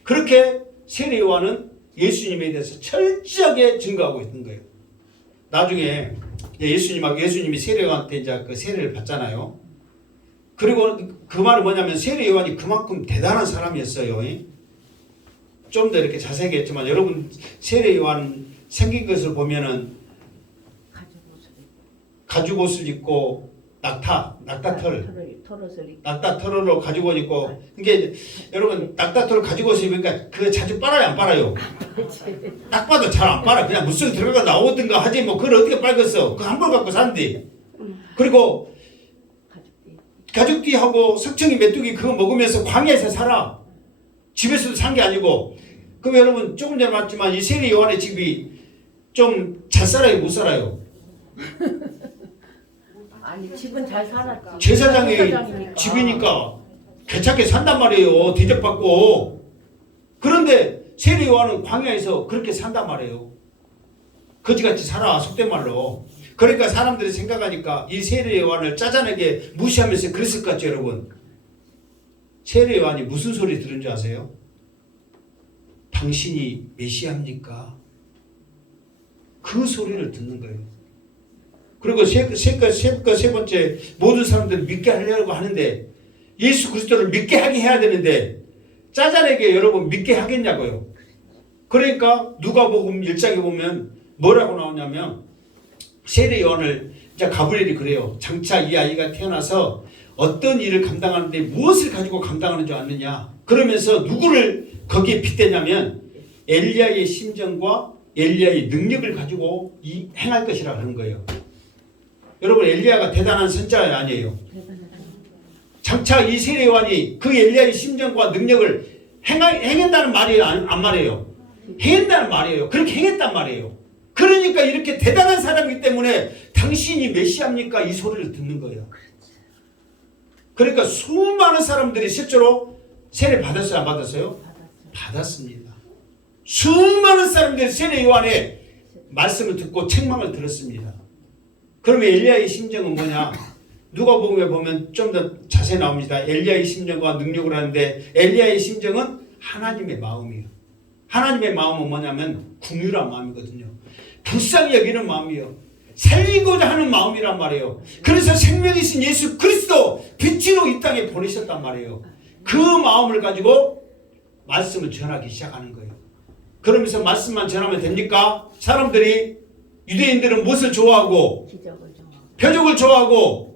그렇게 세례 요한은 예수님에 대해서 철저하게 증거하고 있는 거예요. 나중에 예수님이 세례 요한한테 이제 그 세례를 받잖아요. 그리고 그 말은 뭐냐면 세례 요한이 그만큼 대단한 사람이었어요. 좀 더 이렇게 자세하게 했지만 여러분 세례 요한 생긴 것을 보면은 가죽 옷을 입고 낙타털으로 가죽 옷 입고 이게 여러분 낙타털을 가죽 옷을 입으니까 그거 자주 빨아요 안 빨아요? 딱 봐도 잘 안 빨아. 그냥 물속에 들어가 나오든가 하지 뭐 그걸 어떻게 빨겠어? 그거 한 벌 갖고 산디. 그리고 가죽띠하고 석청이 메뚜기 그거 먹으면서 광야에서 살아. 집에서도 산 게 아니고. 그럼 여러분 조금 전에 말했지만 이 세례 요한의 집이 좀 잘 살아요 못 살아요? 아니 집은 잘 살았지. 제사장의 집이니까 괜찮게 산단 말이에요. 대접받고. 그런데 세례 요한은 광야에서 그렇게 산단 말이에요. 거지같이 살아 속된 말로. 그러니까 사람들이 생각하니까 이 세례 요한을 짜잔하게 무시하면서 그랬을 것 같죠 여러분. 세례 요한이 무슨 소리 들은 줄 아세요? 당신이 메시아입니까? 그 소리를 듣는 거예요. 그리고 세 번째, 모든 사람들을 믿게 하려고 하는데 예수 그리스도를 믿게 하게 해야 되는데 짜잔하게 여러분 믿게 하겠냐고요. 그러니까 누가복음 1장에 보면 뭐라고 나오냐면 세례 요한을 이제 가브리엘이 그래요. 장차 이 아이가 태어나서 어떤 일을 감당하는데 무엇을 가지고 감당하는 줄 아느냐. 그러면서 누구를 거기에 빗대냐면 엘리야의 심정과 엘리야의 능력을 가지고 행할 것이라고 하는 거예요. 여러분 엘리야가 대단한 선지자 아니에요. 장차 이 세례 요한이 그 엘리야의 심정과 능력을 행한다는 말이에요? 안 말이에요? 행한다는 말이에요. 그렇게 행했단 말이에요. 그러니까 이렇게 대단한 사람이기 때문에 당신이 메시아입니까? 이 소리를 듣는 거예요. 그러니까 수많은 사람들이 실제로 세례 받았어요? 안 받았어요? 받았습니다. 수많은 사람들이 세례 요한의 말씀을 듣고 책망을 들었습니다. 그러면 엘리야의 심정은 뭐냐? 누가복음에 보면 좀 더 자세히 나옵니다. 엘리야의 심정과 능력을 하는데 엘리야의 심정은 하나님의 마음이에요. 하나님의 마음은 뭐냐면 긍휼한 마음이거든요. 불쌍히 여기는 마음이에요. 살리고자 하는 마음이란 말이에요. 그래서 생명이신 예수 그리스도 빛으로 이 땅에 보내셨단 말이에요. 그 마음을 가지고 말씀을 전하기 시작하는 거예요. 그러면서 말씀만 전하면 됩니까? 사람들이 유대인들은 무엇을 좋아하고 표적을 좋아하고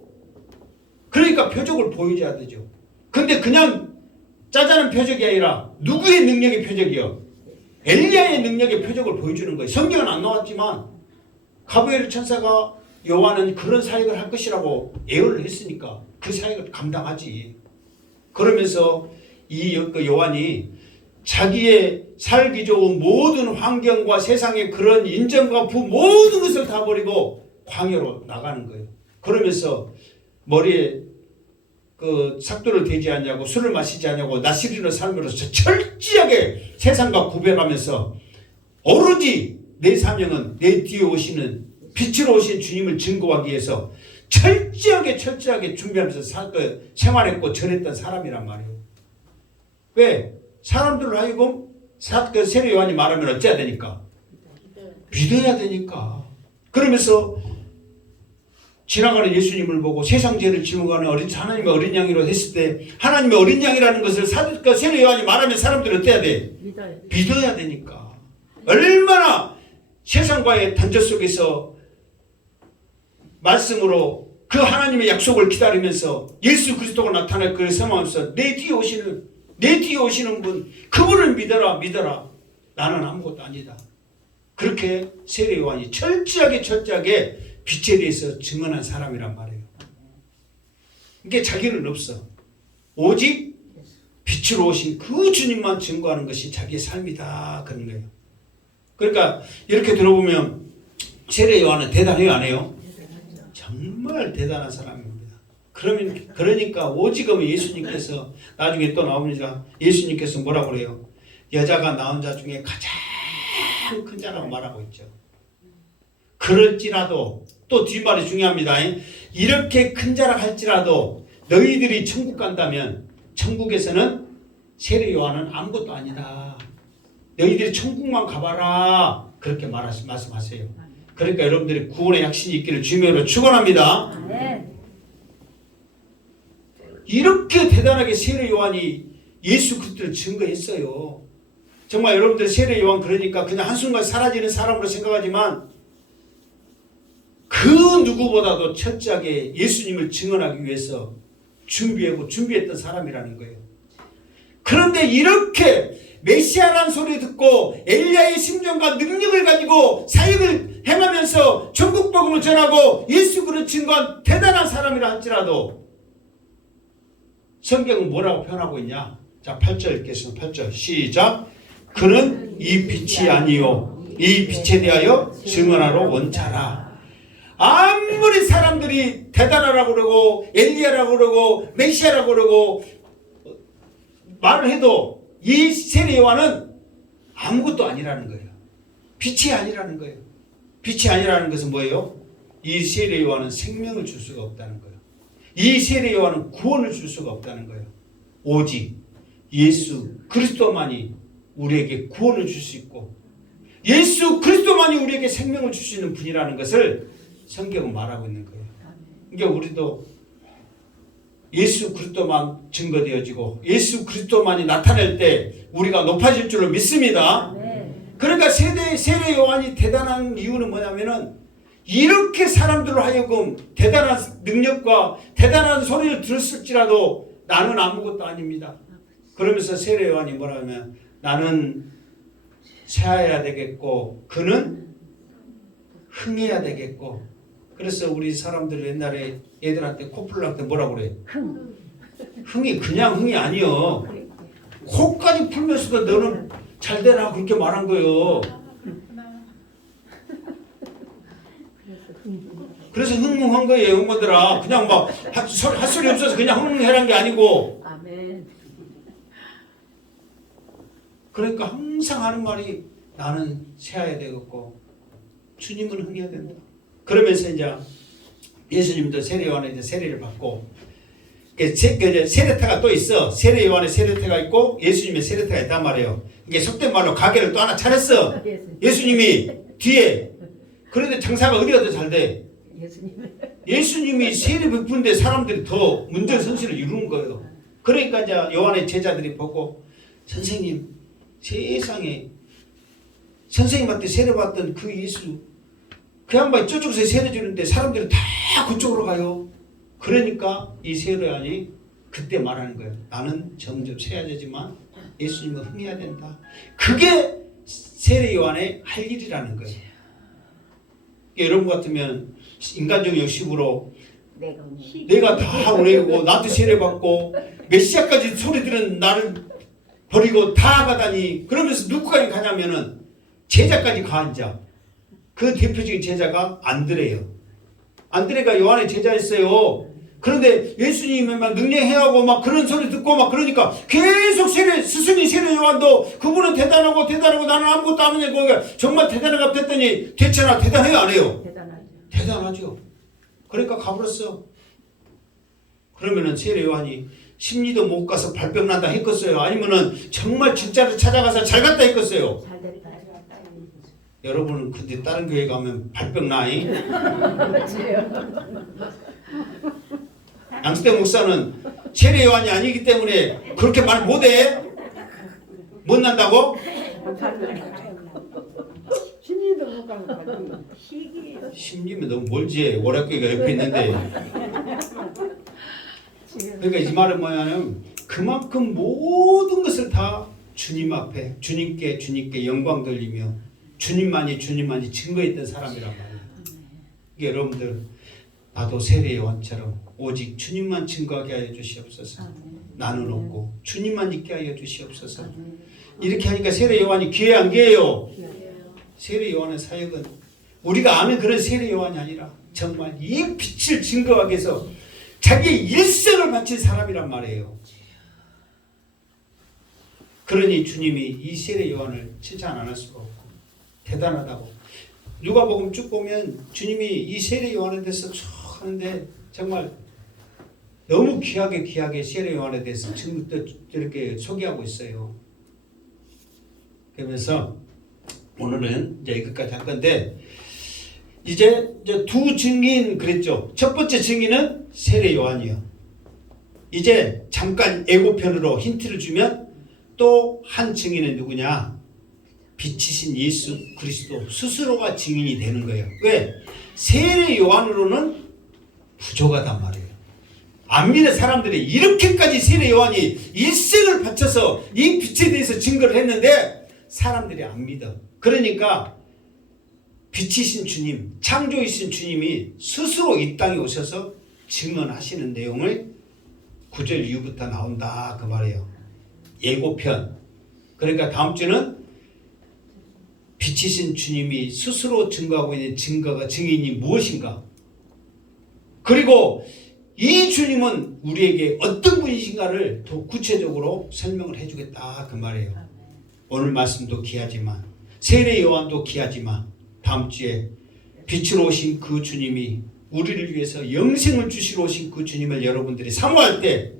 그러니까 표적을 보여줘야 되죠. 근데 그냥 짜자는 표적이 아니라 누구의 능력의 표적이요? 엘리야의 능력의 표적을 보여주는 거예요. 성경은 안 나왔지만 가브리엘 천사가 요한은 그런 사역을 할 것이라고 예언을 했으니까 그 사역을 감당하지. 그러면서 이 요한이 자기의 살기 좋은 모든 환경과 세상의 그런 인정과 부 모든 것을 다 버리고 광야로 나가는 거예요. 그러면서 머리에 그 삭도를 대지 않냐고 술을 마시지 않냐고 나시리는 삶으로서 철저하게 세상과 구별하면서 오로지 내 사명은 내 뒤에 오시는 빛으로 오신 주님을 증거하기 위해서 철저하게 준비하면서 생활했고 전했던 사람이란 말이에요. 왜? 사람들을 하여금 세례 요한이 말하면 어째야 되니까? 믿어야 되니까. 그러면서 지나가는 예수님을 보고 세상 죄를 짊어가는 하나님의 어린 양이라고 했을 때 하나님의 어린 양이라는 것을 세례 요한이 말하면 사람들은 어때야 돼? 믿어야 되니까. 얼마나 세상과의 단절 속에서 말씀으로 그 하나님의 약속을 기다리면서 예수 그리스도가 나타날 그를 섬하면서 내 뒤에 오시는 분 그분을 믿어라. 나는 아무것도 아니다. 그렇게 세례 요한이 철저하게 빛에 대해서 증언한 사람이란 말이에요. 이게 자기는 없어. 오직 빛으로 오신 그 주님만 증거하는 것이 자기의 삶이다. 그런 거예요. 그러니까 이렇게 들어보면 세례 요한은 대단해요, 안 해요? 정말 대단한 사람입니다. 그러니까 오직은 예수님께서 나중에 또 나옵니다. 예수님께서 뭐라고 그래요? 여자가 낳은 자 중에 가장 큰 자라고 말하고 있죠. 그럴지라도 또 뒷말이 중요합니다. 이렇게 큰 자라 할지라도 너희들이 천국 간다면 천국에서는 세례 요한은 아무것도 아니다. 너희들이 천국만 가봐라. 그렇게 말씀하세요. 그러니까 여러분들이 구원의 확신이 있기를 주님으로 축원합니다. 이렇게 대단하게 세례 요한이 예수 그리스도를 증거했어요. 정말 여러분들 세례 요한 그러니까 그냥 한순간 사라지는 사람으로 생각하지만 그 누구보다도 철저하게 예수님을 증언하기 위해서 준비했던 사람이라는 거예요. 그런데 이렇게 메시아라는 소리 듣고 엘리야의 심정과 능력을 가지고 사역을 행하면서 전국 복음을 전하고 예수 그리스도를 증거한 대단한 사람이라 할지라도 성경은 뭐라고 표현하고 있냐? 자, 8절 읽겠습니다. 8절 시작. 그는 이 빛이 아니요 이 빛에 대하여 증언하러 온 자라. 아무리 사람들이 대단하라고 그러고 엘리야라고 그러고 메시아라고 그러고 말을 해도 이 세례 요한은 아무것도 아니라는 거예요. 빛이 아니라는 거예요. 빛이 아니라는 것은 뭐예요? 이 세례 요한은 생명을 줄 수가 없다는 거예요. 이 세례 요한은 구원을 줄 수가 없다는 거예요. 오직 예수 그리스도만이 우리에게 구원을 줄 수 있고 예수 그리스도만이 우리에게 생명을 줄 수 있는 분이라는 것을 성경은 말하고 있는 거예요. 그러니까 우리도 예수 그리스도만 증거되어지고 예수 그리스도만이 나타날 때 우리가 높아질 줄로 믿습니다. 그러니까 세례 요한이 대단한 이유는 뭐냐면은 이렇게 사람들로 하여금 대단한 능력과 대단한 소리를 들었을지라도 나는 아무것도 아닙니다. 그러면서 세례 요한이 뭐라 하면 나는 새하여야 되겠고 그는 흥해야 되겠고. 그래서 우리 사람들 옛날에 애들한테 코뿔할 때 뭐라고 그래? 흥이 그냥 흥이 아니여. 코까지 풀면서도 너는 잘 되라 그렇게 말한 거예요. 그래서 흥흥한 거예요, 형님들아. 그냥 막 할 소리 없어서 그냥 흥흥해란 게 아니고. 아멘. 그러니까 항상 하는 말이 나는 새해야 되겠고 주님은 흥해야 된다. 그러면서 이제 예수님도 세례 요한에 이제 세례를 받고 세례태가 또 있어. 세례 요한의 세례태가 있고 예수님의 세례태가 있단 말이에요. 이게 속된 말로 가게를 또 하나 차렸어. 예수님이 뒤에. 그런데 장사가 어디가 더 잘 돼? 예수님이 세례 베푸는데 사람들이 더 문전선실을 이루는 거예요. 그러니까 이제 요한의 제자들이 보고 선생님 세상에 선생님한테 세례받던 그 예수 그 양반이 저쪽에서 세례 주는데 사람들이 다 그쪽으로 가요. 그러니까 이 세례 요한이 그때 말하는 거예요. 나는 점점 세야 되지만 예수님은 흥해야 된다. 그게 세례 요한의 할 일이라는 거예요. 여러분 같으면 인간적 욕심으로 내가 다 오래고 나도 세례받고 메시아까지 소리 들은 나를 버리고 다 가다니 그러면서 누구까지 가냐면은 제자까지 가 앉아. 그 대표적인 제자가 안드레예요. 안드레가 요한의 제자였어요. 그런데 예수님이 막 능력해하고 막 그런 소리 듣고 막 그러니까 계속 스승이 세례 요한도 그분은 대단하고 나는 아무것도 안 하냐고 그러니까 정말 대단한가 했더니 대체나 대단해요 안 해요? 대단하죠. 그러니까 가버렸어. 그러면은 세례 요한이 심리도 못 가서 발병 난다 했겠어요? 아니면은 정말 진짜를 찾아가서 잘 갔다 했겠어요? 여러분은 근데 다른 교회 가면 발병 나이? 양수대 목사는 세례 요한이 아니기 때문에 그렇게 말 못해? 못 난다고? 심리도 못 가는 심리면 너무 멀지. 오락교회가 옆에 있는데. 그러니까 이 말은 뭐냐면 그만큼 모든 것을 다 주님 앞에 주님께 영광 돌리며 주님만이 증거했던 사람이란 말이에요. 이게 여러분들 나도 세례 요한처럼 오직 주님만 증거하게 하여 주시옵소서. 나는 없고 주님만 있게 하여 주시옵소서. 이렇게 하니까 세례 요한이 귀해 안 귀해요? 세례 요한의 사역은 우리가 아는 그런 세례 요한이 아니라 정말 이 빛을 증거하기 위해서 자기의 일생을 바친 사람이란 말이에요. 그러니 주님이 이 세례 요한을 칭찬 안 할 수가 없고 대단하다고. 누가복음 쭉 보면 주님이 이 세례 요한에 대해서 쭉 하는데 정말 너무 귀하게 세례 요한에 대해서 이렇게 소개하고 있어요. 그러면서 오늘은 이제 이것까지 할 건데 이제 두 증인 그랬죠. 첫 번째 증인은 세례 요한이요. 이제 잠깐 예고편으로 힌트를 주면 또 한 증인은 누구냐? 빛이신 예수 그리스도 스스로가 증인이 되는 거예요. 왜? 세례 요한으로는 부족하단 말이에요. 안 믿는 사람들이 이렇게까지 세례 요한이 일생을 바쳐서 이 빛에 대해서 증거를 했는데 사람들이 안 믿어. 그러니까 빛이신 주님, 창조이신 주님이 스스로 이 땅에 오셔서 증언하시는 내용을 9절 이후부터 나온다 그 말이에요. 예고편. 그러니까 다음 주는 빛이신 주님이 스스로 증거하고 있는 증인이 무엇인가? 그리고 이 주님은 우리에게 어떤 분이신가를 더 구체적으로 설명을 해주겠다 그 말이에요. 오늘 말씀도 귀하지만 세례 요한도 귀하지만 다음 주에 빛으로 오신 그 주님이 우리를 위해서 영생을 주시러 오신 그 주님을 여러분들이 사모할 때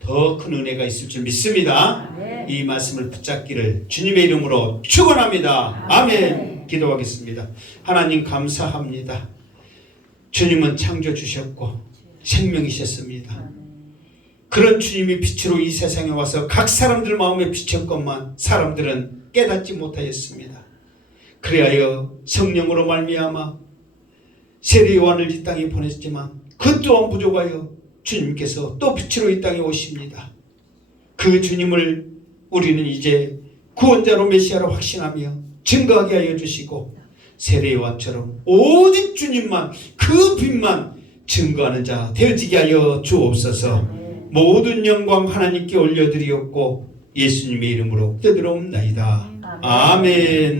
더 큰 은혜가 있을 줄 믿습니다. 네. 이 말씀을 붙잡기를 주님의 이름으로 축원합니다. 아멘. 기도하겠습니다. 하나님 감사합니다. 주님은 창조 주셨고 생명이셨습니다. 그런 주님이 빛으로 이 세상에 와서 각 사람들 마음에 비쳤건만 사람들은 깨닫지 못하였습니다. 그리하여 성령으로 말미암아 세례 요한을 이 땅에 보냈지만 그 또한 부족하여 주님께서 또 빛으로 이 땅에 오십니다. 그 주님을 우리는 이제 구원자로 메시아로 확신하며 증거하게 하여 주시고 세례 요한처럼 오직 주님만 그 빛만 증거하는 자 되어지게 하여 주옵소서. 모든 영광 하나님께 올려드리옵고 예수님의 이름으로 기도드리옵나이다. 아멘.